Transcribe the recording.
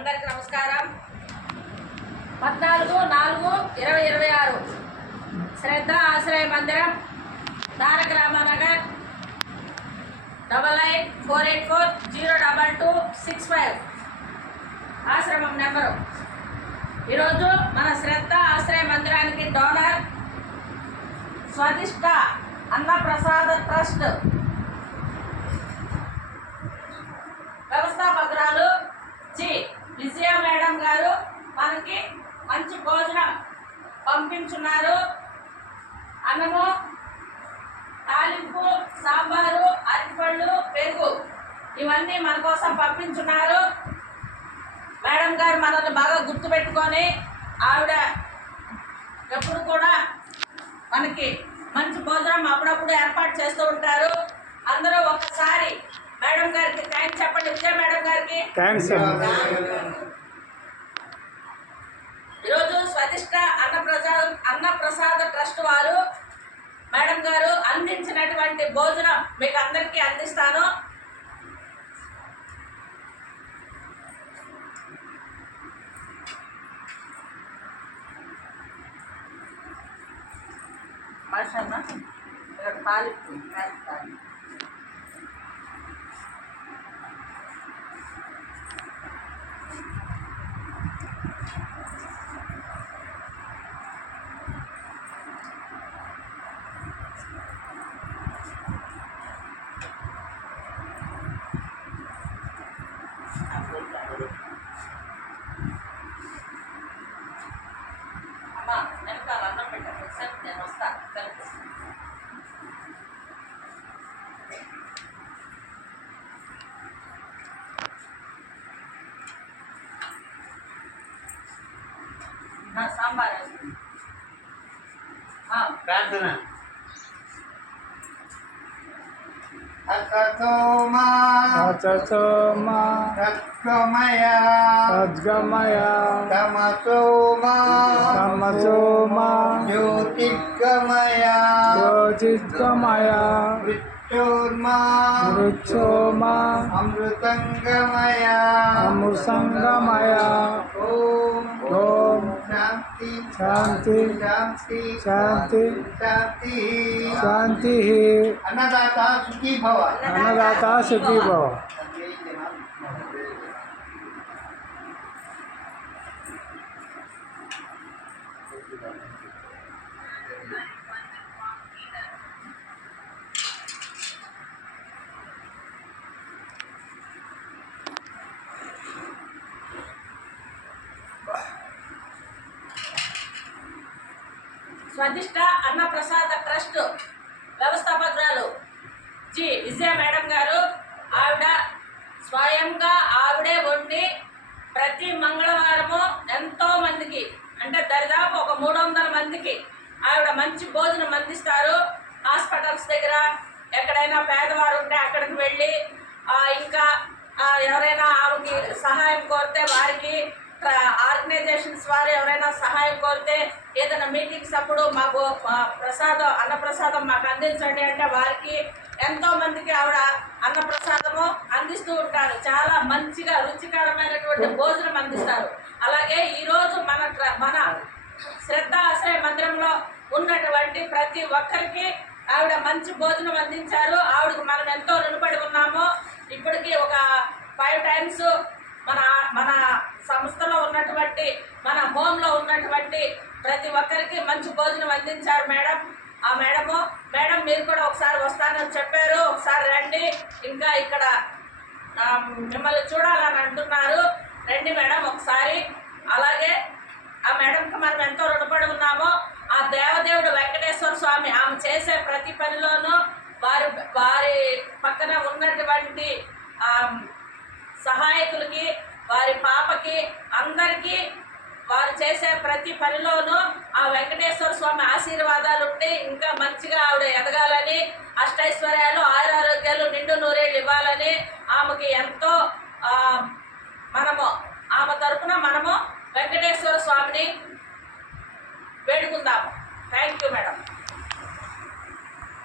అందరికీ నమస్కారం. 14/4/2026 శ్రద్ధ ఆశ్రయ మందిరం, తారక రామానగర్ 8848402265 ఆశ్రమం నెంబరు. ఈరోజు మన శ్రద్ధ ఆశ్రయ మందిరానికి డోనర్ స్వదిష్ట అన్నప్రసాద ట్రస్ట్ వ్యవస్థాపకురాలు జి విజయ మేడం గారు మనకి మంచి భోజనం పంపించున్నారు. అన్నము, తాలింపు, సాంబారు, అరటిపళ్ళు, పెరుగు ఇవన్నీ మన కోసం పంపించున్నారు. మేడం గారు మనల్ని బాగా గుర్తుపెట్టుకొని ఆవిడ ఎప్పుడు కూడా మనకి మంచి భోజనం అప్పుడప్పుడు ఏర్పాటు చేస్తూ ఉంటారు. అందరూ ఒక్కసారి మేడం గారికి థ్యాంక్స్ చెప్పండి. విజయ మేడం గారికి థ్యాంక్స్. ఈరోజు స్వదిష్ట అన్నప్రసాద ట్రస్ట్ వారు మేడం గారు అందించినటువంటి భోజనం మీకు అందరికీ అందిస్తాను. అమ్మా వెనకాల అన్నం పెట్టండి సార్, నేను వస్తాను. సాంబార్ ప్రార్థన. సద్గమయ తమసోమా జ్యోతిర్గమయ మృత్యోర్మా అమృతంగమయ ఓం శాంతి శాంతి శాంతి శాంతి శాంతి. శాంతి. అన్నదాత సుఖీ భవ. అన్నదాత సుఖీ భవ. స్వదిష్ట అన్నప్రసాద ట్రస్ట్ వ్యవస్థాపకురాలు జి విజయ మేడం గారు, ఆవిడ స్వయంగా ఆవిడే వండి ప్రతి మంగళవారము ఎంతో మందికి, అంటే దరిదాపు ఒక 300 మందికి ఆవిడ మంచి భోజనం అందిస్తారు. హాస్పిటల్స్ దగ్గర ఎక్కడైనా పేదవారు ఉంటే అక్కడికి వెళ్ళి ఇంకా ఎవరైనా ఆమెకి సహాయం కోరితే వారికి, ఆర్గనైజేషన్స్ వారు ఎవరైనా సహాయం కోరితే, ఏదైనా మీటింగ్స్ అప్పుడు మాకు అన్నప్రసాదం మాకు అందించండి అంటే వారికి ఎంతో మందికి ఆవిడ అన్నప్రసాదము అందిస్తూ ఉంటారు. చాలా మంచిగా రుచికరమైనటువంటి భోజనం అందిస్తారు. అలాగే ఈరోజు మన శ్రద్ధ ఆశ్రయ మందిరంలో ఉన్నటువంటి ప్రతి ఒక్కరికి ఆవిడ మంచి భోజనం అందించారు. ఆవిడకు మనం ఎంతో రుణపడి ఉన్నాము. ఇప్పటికీ ఒక 5 times మన సంస్థలో ఉన్నటువంటి, మన హోమ్లో ఉన్నటువంటి ప్రతి ఒక్కరికి మంచి భోజనం అందించారు మేడం. ఆ మేడం మీరు కూడా ఒకసారి వస్తానని చెప్పారు. ఒకసారి రండి, ఇంకా ఇక్కడ మిమ్మల్ని చూడాలని అంటున్నారు. రండి మేడం ఒకసారి. అలాగే ఆ మేడంకి మనం ఎంతో రుణపడి ఉన్నాము. ఆ దేవదేవుడు వెంకటేశ్వర స్వామి ఆమె చేసే ప్రతి పనిలోనూ వారి పక్కన ఉన్నటువంటి సహాయకులకి, వారి పాపకి, అందరికీ వారు చేసే ప్రతి పనిలోనూ ఆ వెంకటేశ్వర స్వామి ఆశీర్వాదాలు ఉండి ఇంకా మంచిగా ఆవిడ ఎదగాలని, అష్టైశ్వర్యాలు, ఆయురారోగ్యాలు, నిండు నూరేళ్ళు ఇవ్వాలని ఆమెకి ఎంతో ఆమె తరపున మనము వెంకటేశ్వర స్వామిని వేడుకుందాము. Thank you madam.